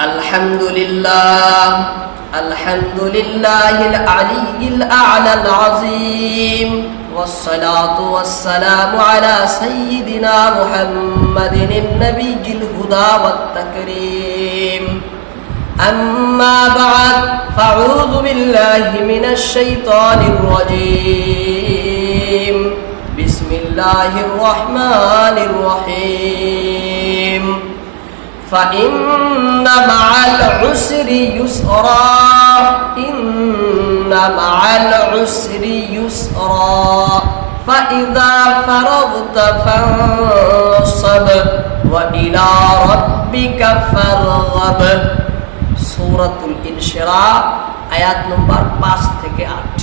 الحمد لله الحمد لله العلي الأعلى العظيم والصلاة والسلام على سيدنا محمد النبي الهدى والتكريم أما بعد فأعوذ بالله من الشيطان الرجيم بسم الله الرحمن الرحيم فإن مع العسر يسرا إن مع العسر يسرا فإذا فرغت فانصب وإلى ربك فارغب সূরাতুল ইনশিরা আয়াত নম্বর পাঁচ থেকে আট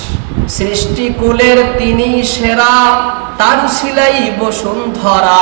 সৃষ্টিকুলের তিনি সেরা তার সিলাই বসুন্ধরা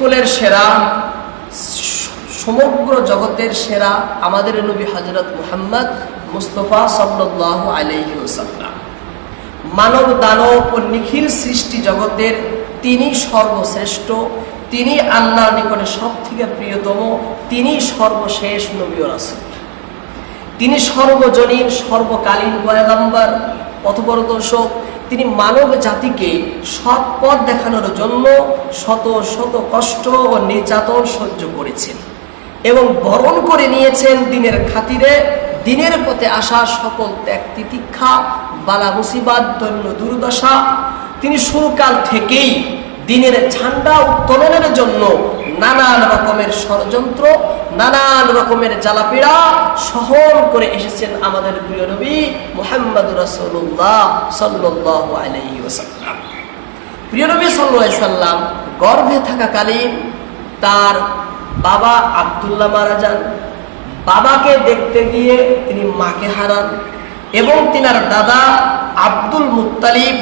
কুলের সেরা, সমগ্র জগতের সেরা আমাদের নবী হজরত মুহাম্মদ মুস্তফা সাল্লাল্লাহু আলাইহি ওয়াসাল্লাম। মানব দানব ও নিখিল সৃষ্টি জগতের তিনি সর্বশ্রেষ্ঠ, তিনি আল্লাহর নিকটে সব থেকে প্রিয়তম, তিনি সর্বশেষ নবী রাসূল। তিনি সর্বজনীন, সর্বকালীন পয়গাম্বার, পথপ্রদর্শক তিনি মানব জাতিকে সৎ পথ দেখানোর জন্য শত শত কষ্ট ও নির্যাতন সহ্য করেছেন এবং বরণ করে নিয়েছেন দিনের খাতিরে। দিনের পথে আসা সকল ত্যাগ তিতিক্ষা, বালা মুসিবাদ দৈন্য দুর্দশা। তিনি শুরুকাল থেকেই দিনের ঝান্ডা উত্তোলনের জন্য নানান রকমের ষড়যন্ত্র নানান রকমের জ্বালাপীড়া সহন করে এসেছেন আমাদের প্রিয় নবী মোহাম্মদ রসুল্লাহ সাল্লাহ আলাইহি ওসাল্লাম প্রিয় নবী সাল্লাহ সাল্লাম গর্ভে থাকাকালীন তার বাবা আবদুল্লাহ মারা যান। বাবাকে দেখতে গিয়ে তিনি মাকে হারান এবং তিনার দাদা আব্দুল মুত্তালিব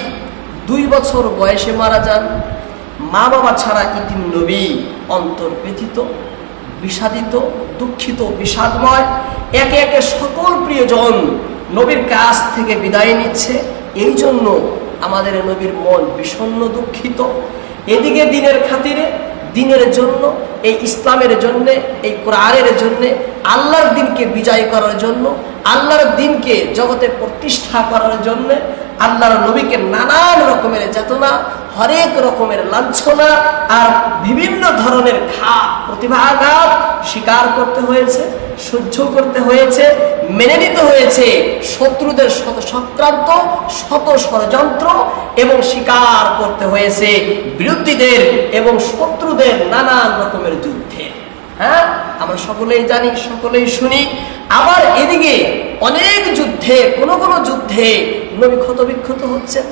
দুই বছর বয়সে মারা যান। মা বাবা ছাড়া ইতিম নবী অন্তর ব্যথিত বিষাদিত, দুঃখিত, বিষাদময়, একে একে সকল প্রিয়জন নবীর কাছ থেকে বিদায় নিচ্ছে। এই জন্য আমাদের নবীর মন বিষণ্ণ, দুঃখিত। এদিকে দিনের খাতিরে, দিনের জন্য, এই ইসলামের জন্যে, এই কোরআনের জন্যে, আল্লাহর দিনকে বিজয় করার জন্য, আল্লাহর দিনকে জগতে প্রতিষ্ঠা করার জন্যে, আল্লাহর নবীকে নানান রকমের চেতনা হরেক রকমের লাঞ্ছনা আর বিভিন্ন ধরনের ঘাত প্রতিভাঘাত স্বীকার করতে হয়েছে, সহ্য করতে হয়েছে, মেনে নিতে হয়েছে শত্রুদের শত সক্রান্ত, শত ষড়যন্ত্র এবং স্বীকার করতে হয়েছে বিরোধীদের এবং শত্রুদের নানান রকমের যুদ্ধে। হ্যাঁ? আমরা সকলেই জানি, সকলেই শুনি। আবার এদিকে অনেক যুদ্ধে, কোন কোন যুদ্ধে নবী ক্ষত বিক্ষত হচ্ছেন।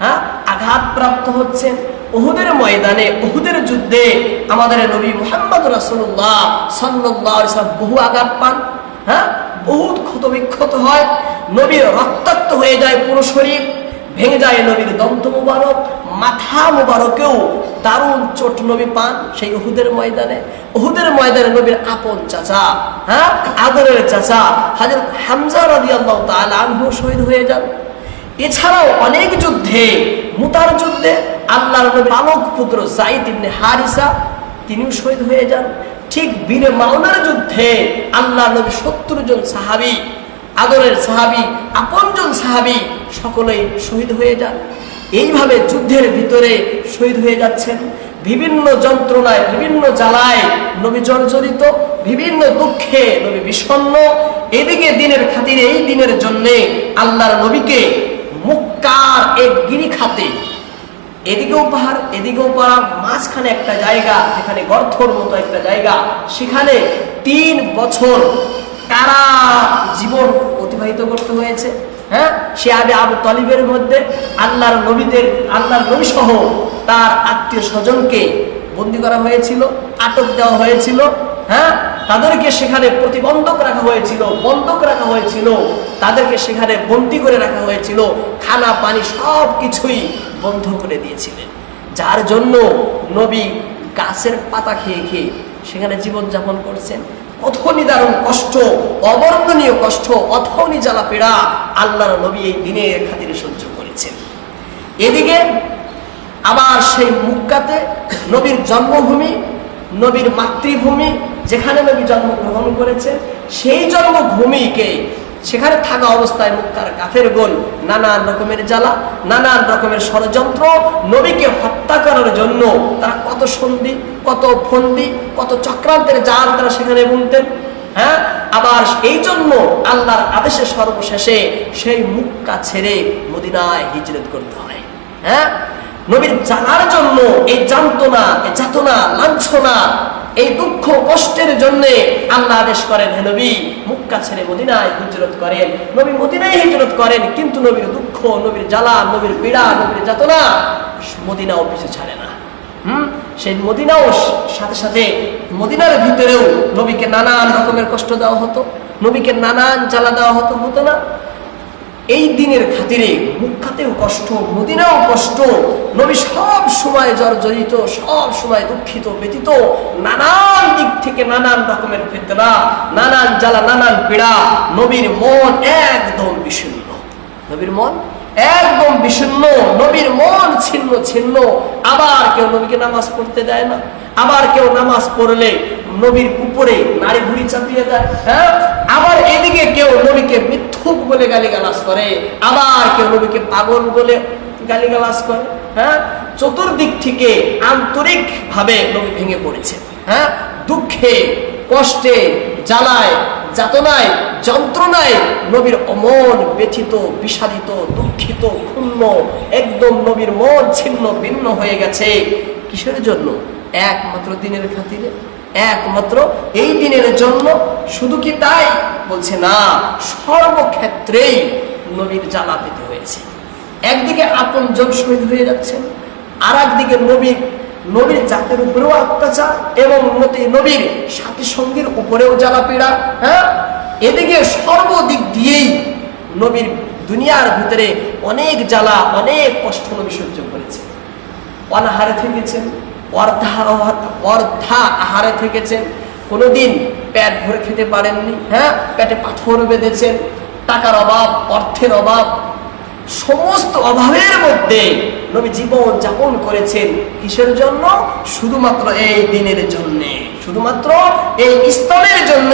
হ্যাঁ? আঘাতপ্রাপ্ত হচ্ছেন। ওহুদের ময়দানে ওহুদের যুদ্ধে আমাদের নবী মোহাম্মদ রাসুল্লাহ সাল্লাহ বহু আঘাত পান হ্যাঁ? বহুত ক্ষত বিক্ষত হয়। নবীর রক্তাক্ত হয়ে যায় পুরো শরীর, ভেঙে যায় নবীর দন্ত মুবারক, মাথা মুবারকেও দারুণ চোট নবী পান সেই ওহুদের ময়দানে। ওহুদের ময়দানে নবীর আপন চাচা হ্যাঁ? আদরের চাচা হাজর হামজা রাদি আল্লাহ তালু শহীদ হয়ে যান। এছাড়াও অনেক যুদ্ধে, মুতার যুদ্ধে আল্লাহর নবী পালক পুত্র জাইদ ইবনে হারিসা, তিনিও শহীদ হয়ে যান। ঠিক বীরে মাওনার যুদ্ধে আল্লাহ নবী সত্তর জন সাহাবি, আদরের সাহাবি, আপনজন সাহাবি সকলেই শহীদ হয়ে যান। এইভাবে যুদ্ধের ভিতরে শহীদ হয়ে যাচ্ছেন। বিভিন্ন যন্ত্রণায়, বিভিন্ন জ্বালায় নবী জর্জরিত, বিভিন্ন দুঃখে নবী বিষণ্ন এদিকে দিনের খাতিরে, এই দিনের জন্যে আল্লাহর নবীকে গিরি খাতে এদিকেও পাহাড় এদিকেও পাহাড় মাঝখানে একটা জায়গা, যেখানে গর্থর মতো একটা জায়গা। সেখানে তিন বছর কারা জীবন অতিবাহিত করতে হয়েছে হ্যাঁ? সে আগে আবু তলিবের মধ্যে আল্লাহর নবীদের, আল্লাহর নবী সহ তার আত্মীয় স্বজনকে বন্দি করা হয়েছিল, আটক দেওয়া হয়েছিল হ্যাঁ? তাদেরকে সেখানে প্রতিবন্ধক রাখা হয়েছিল, বন্ধক রাখা হয়েছিল, তাদেরকে সেখানে বন্দি করে রাখা হয়েছিল, খানা, পানি সব কিছুই বন্ধ করে দিয়েছিলেন। যার জন্য নবী গাছের পাতা খেয়ে খেয়ে সেখানে জীবনযাপন করছেন। কত নিদারুণ কষ্ট, অবর্ণনীয় কষ্ট, অথনি জ্বালা পীড়া আল্লাহর নবী এই দিনের খাতিরে সহ্য করেছেন। এদিকে আবার সেই মুক্কাতে নবীর জন্মভূমি, নবীর মাতৃভূমি যেখানে নবী জন্মগ্রহণ করেছে, সেই জন্মভূমিকে সেখানে থাকা অবস্থায় মুক্তার কাফের গোল নানান রকমের জ্বালা, নানান রকমের ষড়যন্ত্র, নবীকে হত্যা করার জন্য তারা কত সন্ধি, কত ফন্দি, কত চক্রান্তের জাল তারা সেখানে বুনতেন। হ্যাঁ? আবার এই জন্য আল্লাহর আদেশে সর্বশেষে সেই মুক্কা ছেড়ে মদিনায় হিজরত করতে হয়। হ্যাঁ? নবীর জানার জন্য এই যন্ত্রণা, এই যাতনা, লাঞ্ছনা এই দুঃখ কষ্টের জন্য আল্লাহ আদেশ করেন, হে নবী, মুক্কা ছেড়ে মদিনায় হিজরত করেন। নবী মদিনায় হিজরত করেন, কিন্তু নবীর দুঃখ, নবীর জ্বালা, নবীর পীড়া, নবীর যাতনা মদিনাও পিছু ছাড়ে না। হুম? সেই মদিনাও সাথে সাথে মদিনার ভিতরেও নবীকে নানান রকমের কষ্ট দেওয়া হতো। নবীকে নানান জ্বালা দেওয়া হতো হতো না। এই দিনের খাতিরে মুখাতেও কষ্ট, মদিনাও কষ্ট, নবী সব সময় জর্জরিত, সব সময় দুঃখিত, ব্যতীত নানান দিক থেকে নানান রকমের ফেতনা, নানান জ্বালা, নানান পীড়া নবীর মন একদম বিশূন্য নবীর মন একদম বিষণ্ণ, নবীর মন ছিন্ন ছিন্ন। আবার কেউ নবীকে নামাজ পড়তে দেয় না। আবার কেউ নামাজ পড়লে নবীর উপরে নারী ভুড়ি চাপিয়ে দেয়। হ্যাঁ? আবার এদিকে কেউ নবীকে মিথ্যুক বলে গালিগালাজ করে। আবার কেউ নবীকে পাগল বলে গালিগালাজ করে। হ্যাঁ? চতুর্দিক থেকে আন্তরিক ভাবে নবী ভেঙে পড়েছে। হ্যাঁ? দুঃখে, কষ্টে, জ্বালায়, যাতনায়, যন্ত্রণায় নবীর অমন ব্যথিত, বিষাদিত, দুঃখিত, ক্ষুণ্ণ, একদম নবীর মন ছিন্ন, ভিন্ন হয়ে গেছে। কিসের জন্য? একমাত্র দিনের খাতিরে, একমাত্র এই দিনের জন্য। শুধু কি তাই? বলছে, না, সর্বক্ষেত্রেই নবীর জ্বালা পেতে হয়েছে। একদিকে আপন জন শহীদ হয়ে যাচ্ছেন আর একদিকে নবীর নবীর জাতের উপরেও অত্যাচার এবং নবী- নবীর সাথী সঙ্গীর উপরেও জ্বালা পীড়া হ্যাঁ? এদিকে সর্বদিক দিয়েই নবীর দুনিয়ার ভিতরে অনেক জ্বালা, অনেক কষ্ট নবী সহ্য করেছে। অনাহারে থেকেছেন অর্ধা আহারে থেকেছেন। কোনোদিন পেট ভরে খেতে পারেননি হ্যাঁ? পেটে পাথর বেঁধেছেন, টাকার অভাব, অর্থের অভাব। সমস্ত অভাবের মধ্যে নবী জীবন যাপন করেছেন কিসের জন্য? শুধুমাত্র এই দিনের জন্য। শুধুমাত্র এই ইসলামের জন্য।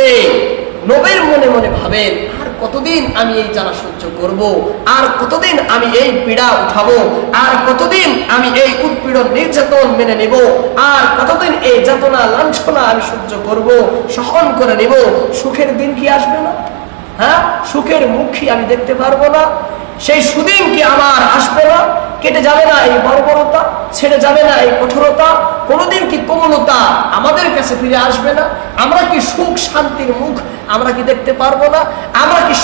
নবীর মনে মনে ভাবেন কতদিন আমি এই জ্বালা সহ্য করব? আর কতদিন আমি এই পীড়া উঠাবো? আর কতদিন আমি এই উৎপীড়ন নির্যাতন মেনে নিব? আর কতদিন এই যাতনা, লাঞ্ছনা আমি সহ্য করব? সহন করে নেব? সুখের দিন কি আসবে না? হ্যাঁ? সুখের মুখী আমি দেখতে পারব না। সেই সুদিন কি আমার আসবে না? কেটে যাবে না এই বর্বরতা? ছেড়ে যাবে না এই কঠোরতা? কোনোদিন কি কোমলতা আমাদের কাছে ফিরে আসবে না? আমরা কি সুখ, শান্তির মুখ আমরা কি দেখতে পারব না? আমরা কি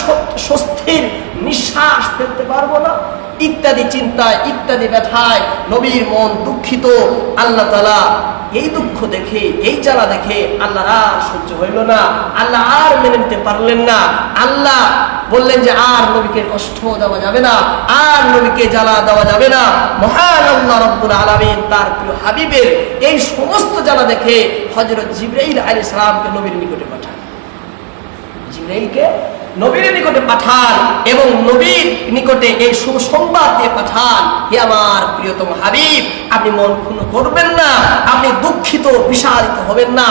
স্বস্তির নিঃশ্বাস ফেলতে পারব না? ইত্যাদি চিন্তায়, ইত্যাদি ব্যথায় নবীর মন দুঃখিত। আল্লাহ তালা এই দুঃখ দেখে, এই জ্বালা দেখে আল্লাহ আর সহ্য হইল না। আল্লাহ আর মেনে নিতে পারলেন না। আল্লাহ বললেন যে আর নবীকে কষ্ট দেওয়া যাবে না, আর নবীকে জ্বালা দেওয়া যাবে না। মহান আল্লাহ রব্বুল আলমিন তার প্রিয় হাবিবের এই সমস্ত জ্বালা দেখে হজরত জিব্রাইল আলী সালামকে নবীর নিকটে পাঠান। জিব্রাইলকে নবীর নিকটে পাঠান এবং নবীর নিকটে এই শুভ সংবাদ দিয়ে পাঠান। হে আমার প্রিয়তম হাবিব, আপনি মন ক্ষুণ্ণ করবেন না, আপনি দুঃখিত বিষাদিত হবেন না।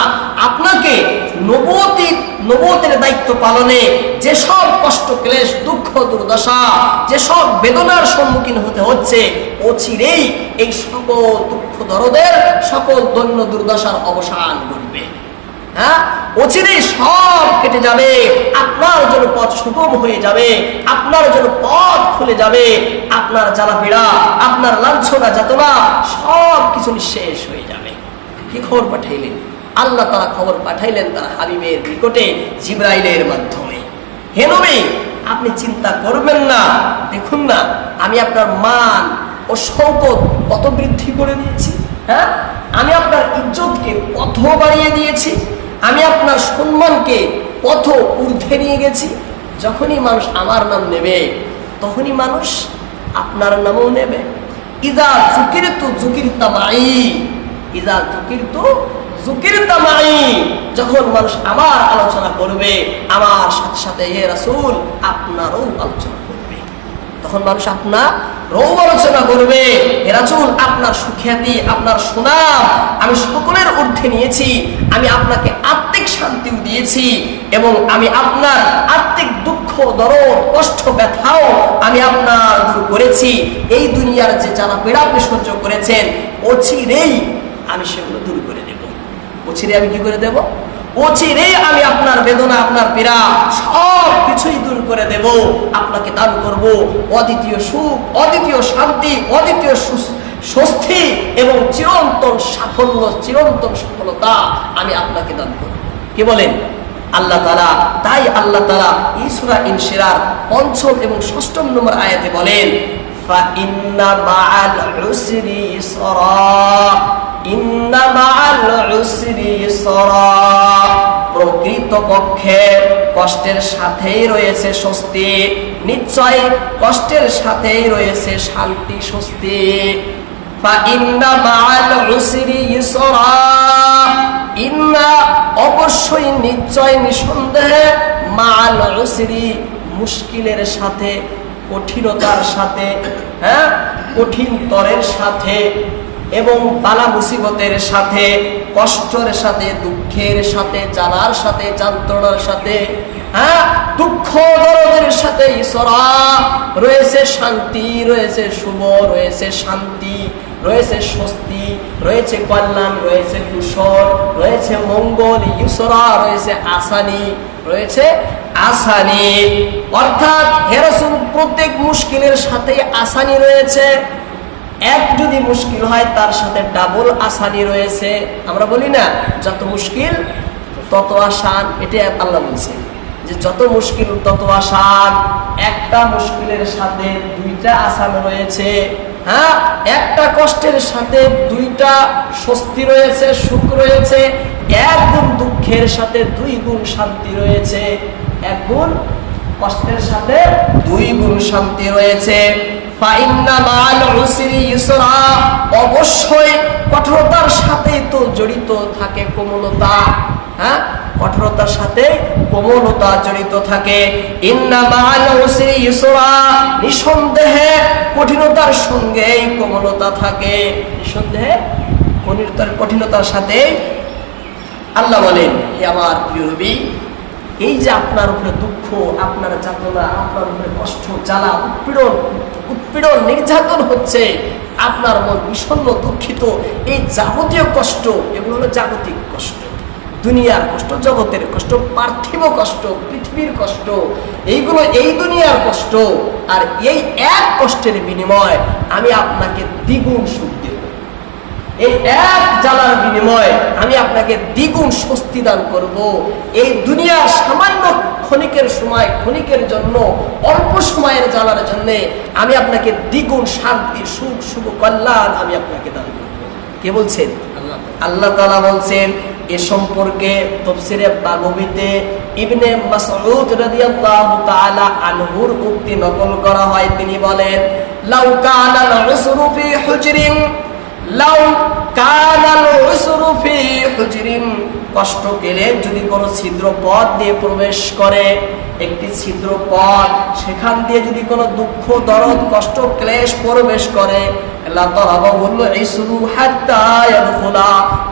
আপনাকে নবতী নবতের দায়িত্ব পালনে যেসব কষ্ট, ক্লেশ, দুঃখ, দুর্দশা, যেসব বেদনার সম্মুখীন হতে হচ্ছে, অচিরেই এই সকল দুঃখ, দরদের, সকল দৈন্য দুর্দশার অবসান ঘটবে। হ্যাঁ? অচিরেই সব কেটে যাবে। আপনার জন্য পথ সুগম হয়ে যাবে। আপনার জন্য পথ খুলে যাবে। আপনার জ্বালা পীড়া আপনার লাঞ্ছনা, যাতনা, সব কিছু নিঃশেষ হয়ে যাবে। কি খবর পাঠাইলেন? আল্লাহ তারা খবর পাঠাইলেন তারা হাবিবের নিকটে জিব্রাইলের মাধ্যমে। হে নবী, আপনি চিন্তা করবেন না। দেখুন না, আমি আপনার মান ও শৌকত কত বৃদ্ধি করে দিয়েছি হ্যাঁ? আমি আপনার ইজ্জতকে কত বাড়িয়ে দিয়েছি। আমি আপনার সম্মানকে কত ঊর্ধ্বে নিয়ে গেছি। যখনই মানুষ আমার নাম নেবে, তখনই মানুষ আপনার নামও নেবে। ইদা জুকির তু জুকির তামাই ইদা জুকির তু জুকির তামাই যখন মানুষ আমার আলোচনা করবে, আমার সাথে সাথে হে রাসুল, আপনারও আলোচনা তখন মানুষ আপনার রৌ আলোচনা করবে হেরাচুল আপনার সুখ্যাতি, আপনার সুনাম আমি সকলের ঊর্ধ্বে নিয়েছি। আমি আপনাকে আত্মিক শান্তিও দিয়েছি এবং আমি আপনার আত্মিক দুঃখ, দরদ, কষ্ট, ব্যথাও আমি আপনার দূর করেছি। এই দুনিয়ার যে জ্বালা পেড়া আপনি সহ্য করেছেন, অচিরেই আমি সেগুলো দূর করে দেব। অচিরে আমি কি করে দেব? অচিরেই আমি আপনার বেদনা আপনার পীড়া সব কিছুই দূর করে দেব আপনাকে দান করব অদ্বিতীয় সুখ অদ্বিতীয় শান্তি অদ্বিতীয় সু- স্বস্তি এবং চিরন্তন সাফল্য চিরন্তন সফলতা আমি আপনাকে দান করব কি বলেন আল্লাহ তালা তাই আল্লাহ তালা ইসুরা ইনসিরার পঞ্চম এবং ষষ্ঠম নম্বর আয়াতে বলেন فإن مع العسر يسرا প্রকৃত পক্ষে কষ্টের সাথেই রয়েছে স্বস্তি। নিশ্চয় কষ্টের সাথেই রয়েছে শান্তি স্বস্তি। অবশ্যই নিশ্চয় নিঃসন্দেহে মাল রসিরি মুশকিলের সাথে, কঠিনতার সাথে হ্যাঁ কঠিনতরের সাথে এবং বালা মুসিবতের সাথে, কষ্টের সাথে, দুঃখের সাথে, জ্বালার সাথে, যন্ত্রণার সাথে হ্যাঁ দুঃখ, দরদের সাথে ইসরা রয়েছে শান্তি, রয়েছে শুভ, রয়েছে শান্তি, রয়েছে স্বস্তি, রয়েছে কল্যাণ, রয়েছে কুশল, রয়েছে মঙ্গল ইউসরা রয়েছে আসানি রয়েছে আসানি। অর্থাৎ হেরসুল প্রত্যেক মুশকিলের সাথে আসানি রয়েছে। এক যদি মুশকিল হয়, তার সাথে ডাবল আসানি রয়েছে। আমরা বলি না, যত মুশকিল, তত আসান। এটা আল্লাহ বলছে যে, যত মুশকিল, তত আসান। একটা মুশকিলের সাথে দুইটা আসান রয়েছে। হ্যাঁ একটা কষ্টের সাথে দুইটা স্বস্তি রয়েছে, সুখ রয়েছে। এক গুণ দুঃখের সাথে দুই গুণ শান্তি রয়েছে। এক গুণ কষ্টের সাথে দুই গুণ শান্তি রয়েছে। অবশ্যই কঠোরতার সাথে তো জড়িত থাকে কোমলতা হ্যাঁ? কঠোরতার সাথে কোমলতা জড়িত থাকে। নিঃসন্দেহে কঠিনতার সঙ্গেই কোমলতা থাকে। নিঃসন্দেহে কঠিনতার কঠিনতার সাথে আল্লাহ বলেন আমার প্রিয় নবী এই যে আপনার উপরে দুঃখ, আপনার যাতনা, আপনার উপরে কষ্ট, জ্বালা, উৎপীড়ন উৎপীড়ন, নির্যাতন হচ্ছে, আপনার মন বিষণ্ণ, দুঃখিত, এই যাবতীয় কষ্ট, এগুলো হলো জাগতিক কষ্ট। দুনিয়ার কষ্ট, জগতের কষ্ট, পার্থিব কষ্ট, পৃথিবীর কষ্ট, এইগুলো এই দুনিয়ার কষ্ট, আর এই এক কষ্টের বিনিময় আমি আপনাকে দ্বিগুণ সুখ এই এক জ্বালার বিনিময়ে আমি আপনাকে দ্বিগুণ স্বস্তি দান করব। এই দুনিয়ার সামান্য ক্ষণিকের সময় ক্ষণিকের জন্য অল্প সময়ের জ্বালার জন্য আমি আপনাকে দ্বিগুণ শান্তি সুখ শুভ কল্যাণ আমি আপনাকে দান করব। কে বলছেন? আল্লাহ। তালা বলছেন এ সম্পর্কে তফসিরে বাগবিতে ইবনে মাসউদ রাদিয়াল্লাহু তাআলা আনহুর উক্তি নকল করা হয়। তিনি বলেন লাউ কানাল উসরু ফি হুজরিন লাউ কানাল কষ্ট গেলে যদি কোনো ছিদ্র পথ দিয়ে প্রবেশ করে, একটি ছিদ্র পথ সেখান দিয়ে যদি কোনো দুঃখ, দরদ, কষ্ট, ক্লেশ প্রবেশ করে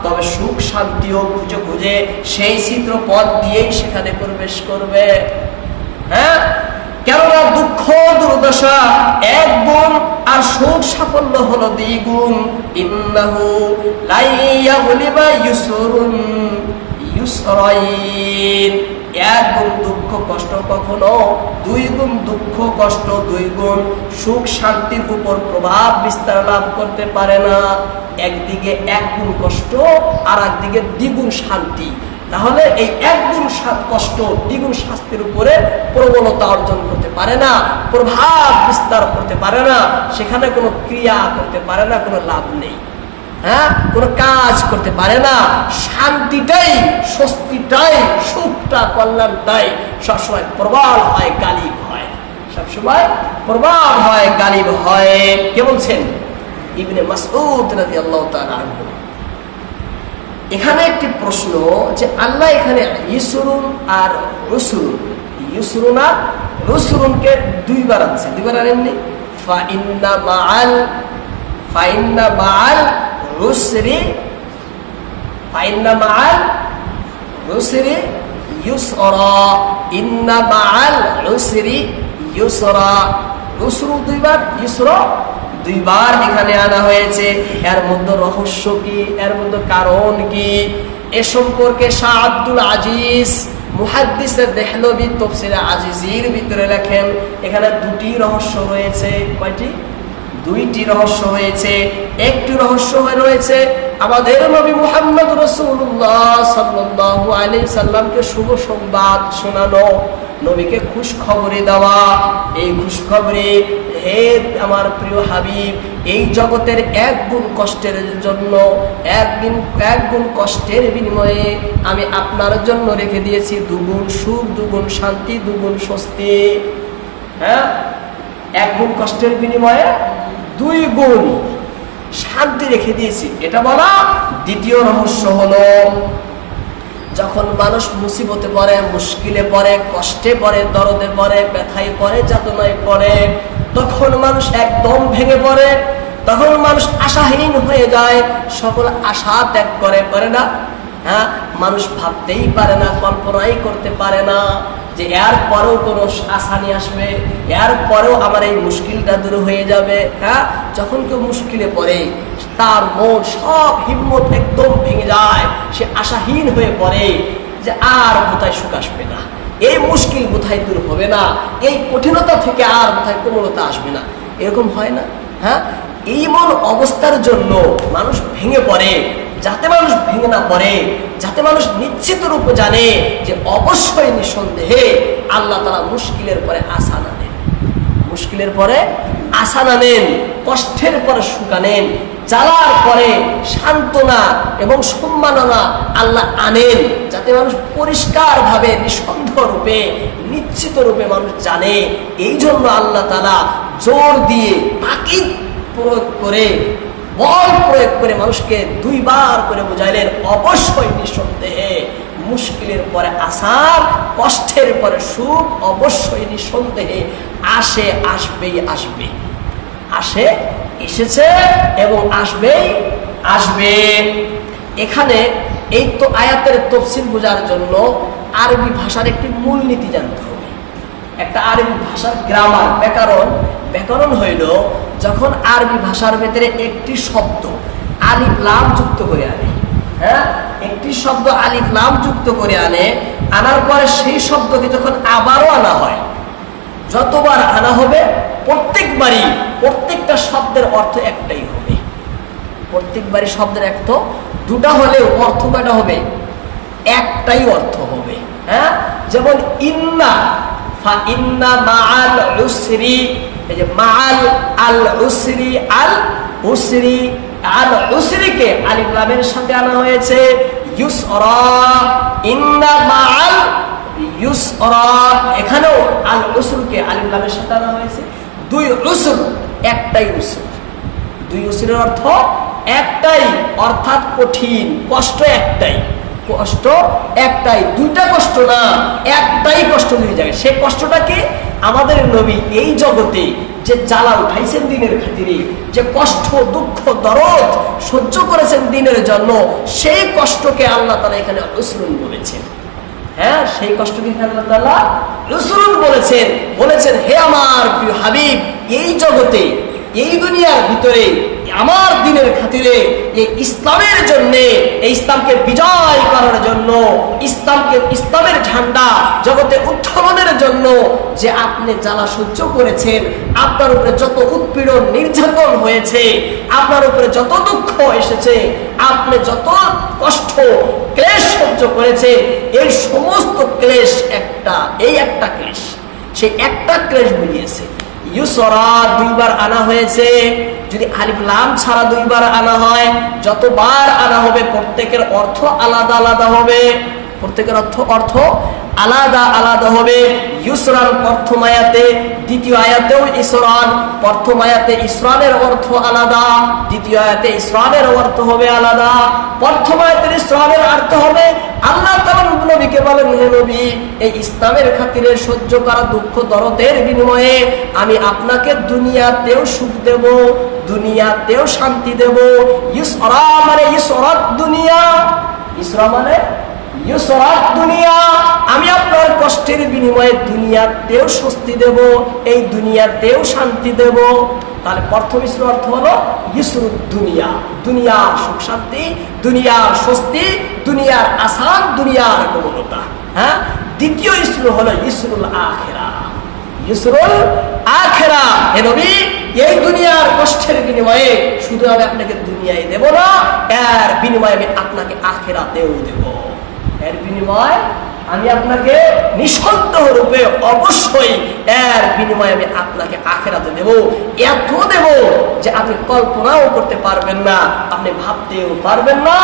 তবে সুখ শান্তিও খুঁজে খুঁজে সেই ছিদ্র পথ দিয়েই সেখানে প্রবেশ করবে। হ্যাঁ? কেননা দুঃখ, দুর্দশা এক গুণ আর সুখ সাফল্য হলো দ্বিগুণ। ইন্নাহু লাইয়া বলিবা ইউসরুন ইউসরাইন। এক গুণ দুঃখ, কষ্ট কখনো দুই গুণ দুঃখ, কষ্ট দুই গুণ। সুখ শান্তির উপর প্রভাব বিস্তার লাভ করতে পারে না। একদিকে এক গুণ কষ্ট আর একদিকে দ্বিগুণ শান্তি। তাহলে এই এক গুণ সাত কষ্ট দ্বিগুণ শাস্তির উপরে প্রবলতা অর্জন করতে পারে না, প্রভাব বিস্তার করতে পারে না, সেখানে কোনো ক্রিয়া করতে পারে না, কোনো লাভ নেই। হ্যাঁ? কোনো কাজ করতে পারে না। শান্তিটাই, স্বস্তিটাই, সুখটা, কল্যাণটাই সবসময় প্রবল হয়, গালিব হয়। সবসময় প্রবল হয়, গালিব হয়। কে বলছেন? ইবনে মাসউদ রাদিয়াল্লাহু তাআলা আনহু। এখানে একটি প্রশ্ন যে আল্লাহ এখানে ইসরুন আর রসুরুন। ইসরুন আর রসুরুনকে দুইবার আনছে। দুইবার আনেননি? দুইবার, ইউসরা দুইবার এখানে আনা হয়েছে। এর মধ্যে রহস্য কি? এর মধ্যে কারণ কি? এ সম্পর্কে শাহ আব্দুল আজিজ আজিজির ভিতরে এখানে দুটি রহস্য দুইটি রহস্য হয়েছে একটি রহস্য হয়ে রয়েছে, আমাদের সাল্লামকে শুভ সংবাদ শোনানো। নবীকে খুশ খবরে দেওয়া, এই খুশ খবরে হে আমার প্রিয় হাবিব, এই জগতের এক গুণ কষ্টের জন্য একদিন এক গুণ কষ্টের বিনিময়ে আমি আপনার জন্য রেখে দিয়েছি দুগুণ সুখ, দুগুণ শান্তি, দুগুণ স্বস্তি। হ্যাঁ? এক গুণ কষ্টের বিনিময়ে দুই গুণ শান্তি রেখে দিয়েছি। এটা বলা দ্বিতীয় রহস্য হলো যখন মানুষ মুসিবতে পড়ে, মুশকিলে পড়ে, কষ্টে পড়ে, দরদে পড়ে, ব্যথায় পড়ে, যাতনায় পড়ে, তখন মানুষ একদম ভেঙে পড়ে, তখন মানুষ আশাহীন হয়ে যায়, সকল আশা ত্যাগ করে পারে না? হ্যাঁ? মানুষ ভাবতেই পারে না, কল্পনাই করতে পারে না। যে এর পরেও কোনো আসানি আসবে এর পরেও আমার এই মুশকিলটা দূর হয়ে যাবে। হ্যাঁ? যখন কেউ মুশকিলে পড়ে, তার মন সব হিম্মত একদম ভেঙে যায়। সে আশাহীন হয়ে পড়ে যে আর কোথায় সুখ আসবে না। এই মুশকিল কোথায় দূর হবে না? এই কঠিনতা থেকে আর কোথায় কোমলতা আসবে না? এরকম হয় না? হ্যাঁ? এই মন অবস্থার জন্য মানুষ ভেঙে পড়ে। যাতে মানুষ ভেঙে না পড়ে, যাতে মানুষ নিশ্চিত রূপে জানে যে অবশ্যই নিঃসন্দেহে আল্লাহ তালা মুশকিলের পরে আশা না দেন মুশকিলের পরে আশা না নেন, কষ্টের পরে আনেন, জ্বালার পরে সান্ত্বনা এবং সম্মাননা আল্লাহ আনেন, যাতে মানুষ পরিষ্কারভাবে, নিঃসন্দেহ রূপে, নিশ্চিত রূপে মানুষ জানে। এই জন্য আল্লাহ তালা জোর দিয়ে তাকিদ প্রয়োগ করে বল প্রয়োগ করে মানুষকে দুইবার করে বুঝাইলেন, অবশ্যই নিঃসন্দেহে মুশকিলের পরে আসার, কষ্টের পরে সুখ অবশ্যই নিঃসন্দেহে আসে, আসবেই, আসবে। আসে, এসেছে এবং আসবেই, আসবে। এখানে এই তো আয়াতের তফসিল বোঝার জন্য আরবি ভাষার একটি মূলনীতি জানতে হবে। একটা আরবি ভাষার গ্রামার ব্যাকরণ ব্যাকরণ হইল যখন আরবি ভাষার ভেতরে একটি শব্দ আলিফ লাম যুক্ত করে আনে হ্যাঁ? একটি শব্দ আলিফ লাম যুক্ত করে আনে, আনার পরে সেই শব্দকে যখন আবারও আনা হয়, যতবার আনা হবে, প্রত্যেকবারই প্রত্যেকটা শব্দের অর্থ একটাই হবে। প্রত্যেকবারই শব্দের অর্থ দুটা হলেও অর্থ কয়টা হবে? একটাই অর্থ হবে হ্যাঁ? যেমন ইন্না, ফা ইন্না মাআল উসরি এই যে মাআল আল উসরি আল উসরি, আল উসরিকে আলিফ লামের সাথে হয়েছে। এখানেও আল উসরকে আলিফ সাথে আনা হয়েছে। দুই একটাই দুই অর্থ একটাই, অর্থাৎ কঠিন, কষ্ট একটাই। কষ্ট একটাই, দুইটা কষ্ট না, একটাই কষ্ট দুই জায়গায়। সে কষ্টটা কি? আমাদের নবী এই জগতে যে জ্বালা উঠাইছেন দিনের খাতিরে, যে কষ্ট, দুঃখ, দরদ সহ্য করেছেন দিনের জন্য, সেই কষ্টকে আল্লাহ তারা এখানে অনুসরণ করেছেন হ্যাঁ সেই কষ্টকে আল্লাহ তালা রসুল বলেছেন। বলেছেন, হে আমার প্রিয় হাবিব, এই জগতে, এই দুনিয়ার ভিতরে আমার দিনের খাতিরে এই ইসলামের জন্য, এই ইসলামকে বিজয় করার জন্য, ইসলামকে, ইসলামের ঝান্ডা জগতে উত্থাপনের জন্য যে আপনি জ্বালা সহ্য করেছেন, আপনার উপরে যত উৎপীড়ন, নির্যাতন হয়েছে, আপনার উপরে যত দুঃখ এসেছে, আপনি যত কষ্ট, ক্লেশ সহ্য করেছে এই সমস্ত ক্লেশ একটা, এই একটা ক্লেশ, সে একটা ক্লেশ বুঝিয়েছে ইউসরা দুইবার আনা হয়েছে। যদি আলিফ লাম ছাড়া দুইবার আনা হয়, যতবার আনা হবে, প্রত্যেকের অর্থ আলাদা আলাদা হবে। প্রত্যেকের অর্থ অর্থ আলাদা আলাদা হবে। ইউসরান প্রথম আয়াতে দ্বিতীয় আয়াতেও ইসরান প্রথম আয়াতে ইসরানের অর্থ আলাদা। দ্বিতীয় আয়াতে ইসরানের অর্থ হবে আলাদা। প্রথম আয়াতের ইসরানের অর্থ হবে আল্লাহ নবীকে বলেন, হে নবী, এই ইসলামের খাতিরে সহ্য করা দুঃখ দরদের বিনিময়ে আমি আপনাকে দুনিয়াতেও সুখ দেব, দুনিয়াতেও শান্তি দেব। ইসরা মানে ইসরাত দুনিয়া। ইসরা মানে দুনিয়া, আমি আপনার কষ্টের বিনিময়ে দুনিয়াতেও স্বস্তি দেব, এই দুনিয়াতেও শান্তি দেব। তাহলে প্রথম ইসরুর অর্থ হলো ইসরুদ দুনিয়া, দুনিয়ার সুখ শান্তি, দুনিয়ার স্বস্তি, দুনিয়ার আসান, দুনিয়ার কোমলতা হ্যাঁ? দ্বিতীয় ইসরু হলো ইসরুল আখেরা। ইসরুল আখেরা। হে এই দুনিয়ার কষ্টের বিনিময়ে শুধু আমি আপনাকে দুনিয়ায় দেব না, এর বিনিময়ে আমি আপনাকে আখেরাতেও দেব। এর বিনিময় আমি আপনাকে নিঃসন্দেহ রূপে অবশ্যই এর বিনিময়ে আমি আপনাকে আখেরাতে দেব। এত দেব যে আপনি কল্পনাও করতে পারবেন না, আপনি ভাবতেও পারবেন না।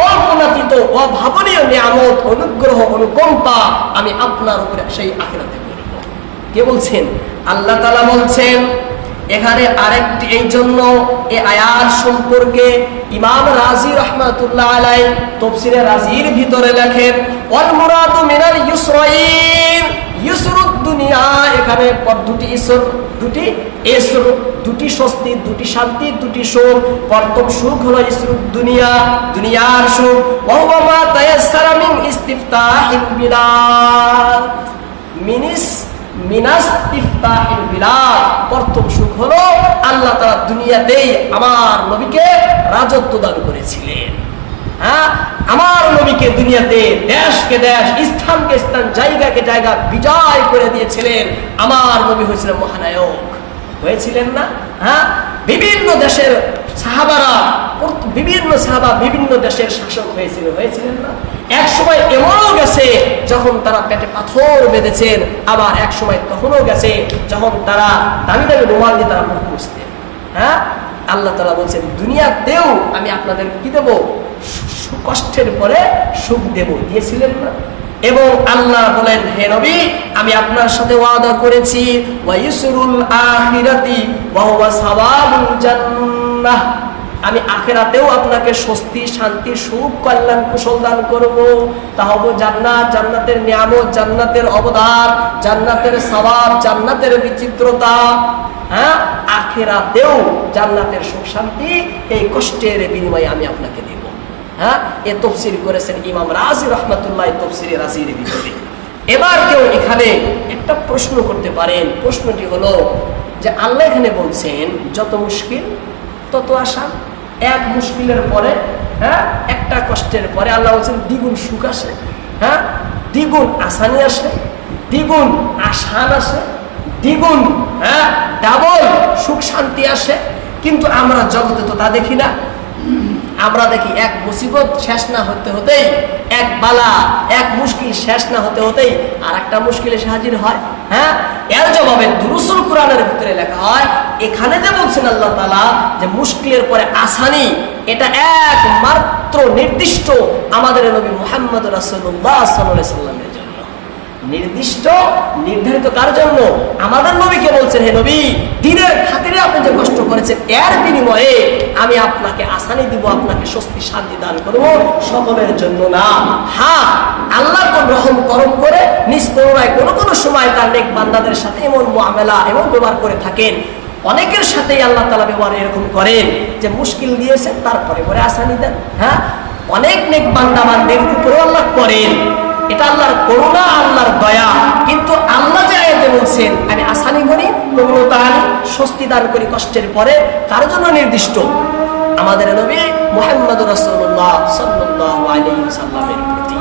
কল্পনাতীত, অভাবনীয় নিয়ামত, অনুগ্রহ, অনুকম্পা আমি আপনার উপরে সেই আখেরাতে করব। কে বলছেন? আল্লাহ তালা বলছেন এখানে আরেকটি, এই জন্য এ আয়াত সম্পর্কে ইমাম রাজি রহমাতুল্লাহ আলাই তফসিরে রাজির ভিতরে লেখেন, ওয়াল মুরাদু মিনাল ইউসরাইন ইউসরুদ দুনিয়া। এখানে পদ দুটি ইসর দুটি ইসর দুটি স্বস্তি, দুটি শান্তি, দুটি সুখ। প্রথম সুখ হলো ইসরুদ দুনিয়া, দুনিয়ার সুখ। ওয়া হুয়া মা ইস্তিফতাহিল বিলাদ, মিনিস মিনাস ইফতাহিল বিলাদ প্রথম সুখ হলো আল্লাহ তাআলা দুনিয়াতেই আমার নবীকে রাজত্ব দান করেছিলেন। হ্যাঁ? আমার নবীকে দুনিয়াতে দেশকে দেশ, স্থানকে স্থান, জায়গাকে জায়গা বিজয় করে দিয়েছিলেন। আমার নবী হয়েছিলেন মহানায়ক। হয়েছিলেন না? হ্যাঁ? বিভিন্ন দেশের সাহাবারা বিভিন্ন সাহাবা বিভিন্ন দেশের শাসক হয়েছিল। হয়েছিলেন না? এক সময় এমনও গেছে যখন তারা পেটে পাথর বেঁধেছেন, আবার এক সময় তখনও গেছে যখন তারা দামি দামি রুমাল দিয়ে তারা মুখ মুছতেন হ্যাঁ? আল্লাহ তালা বলছেন, দুনিয়াতেও আমি আপনাদের কি দেবো? কষ্টের পরে সুখ দেব। দিয়েছিলেন না। এবং আল্লাহ বলেন, হে নবী, আমি আপনার সাথে ওয়াদা করেছি ওয়াইসরুল আখিরাতি, ওয়া হুয়া সাওয়াবুল জান্নাহ। আমি আখেরাতেও আপনাকে স্বস্তি, শান্তি, সুখ, কল্যাণ, কুশল দান করব। তা হব জান্নাত, জান্নাতের নিয়ামত, জান্নাতের অবদান, জান্নাতের সবাব জান্নাতের বিচিত্রতা। হ্যাঁ? আখেরাতেও জান্নাতের সুখ, শান্তি, এই কষ্টের বিনিময়ে আমি আপনাকে দেব। হ্যাঁ? এ তফসির করেছেন ইমাম রাজি রহমতুল্লাহ তফসির রাজির ভিতরে। এবার কেউ এখানে একটা প্রশ্ন করতে পারেন। প্রশ্নটি হলো যে আল্লাহ এখানে বলছেন, যত মুশকিল তত আসান এক মুশকিলের পরে হ্যাঁ একটা কষ্টের পরে আল্লাহ বলছেন, দ্বিগুণ সুখ আসে হ্যাঁ দ্বিগুণ আসানি আসে, দ্বিগুণ আসান আসে, দ্বিগুণ হ্যাঁ ডাবল সুখ শান্তি আসে, কিন্তু আমরা জগতে তো তা দেখি না। আমরা দেখি এক মুসিবত শেষ না হতে হতেই, এক বালা, এক মুশকিল শেষ না হতে হতেই আর একটা মুশকিল এসে হাজির হয় হ্যাঁ? এর জবাবে দুরুসুল কোরআনের ভিতরে লেখা হয়, এখানে যে বলছেন আল্লাহ তালা যে মুশকিলের পরে আসানি, এটা একমাত্র নির্দিষ্ট আমাদের নবী মোহাম্মদ রাসুল্লাহ সাল্লামের নির্দিষ্ট, নির্ধারিত কার জন্য? আমাদের নবীকে বলছেন, হে নবী, দিনের খাতিরে আপনি যে কষ্ট করেছেন, এর বিনিময়ে আমি আপনাকে আসানি দিব, আপনাকে স্বস্তি, শান্তি দান করব সকলের জন্য না। হ্যাঁ আল্লাহ কোন রহম করম করে নিজ করুণায় কোনো কোনো সময় তার নেক বান্দাদের সাথে এমন মোয়ামেলা, এমন ব্যবহার করে থাকেন। অনেকের সাথেই আল্লাহ তালা ব্যবহার এরকম করেন যে মুশকিল দিয়েছেন, তারপরে পরে আসানি দেন। হ্যাঁ অনেক নেক বান্দাবানদের উপরেও আল্লাহ করেন। এটা আল্লাহর করুণা, আল্লাহর দয়া। কিন্তু আল্লাহ যে আয়াতে বলছেন, আমি আসানি করি প্রবণতা আনি স্বস্তি দান করি কষ্টের পরে কার জন্য নির্দিষ্ট। আমাদের নবী মোহাম্মদ রসুল্লাহ সাল্লাহ আলী সাল্লামের প্রতি।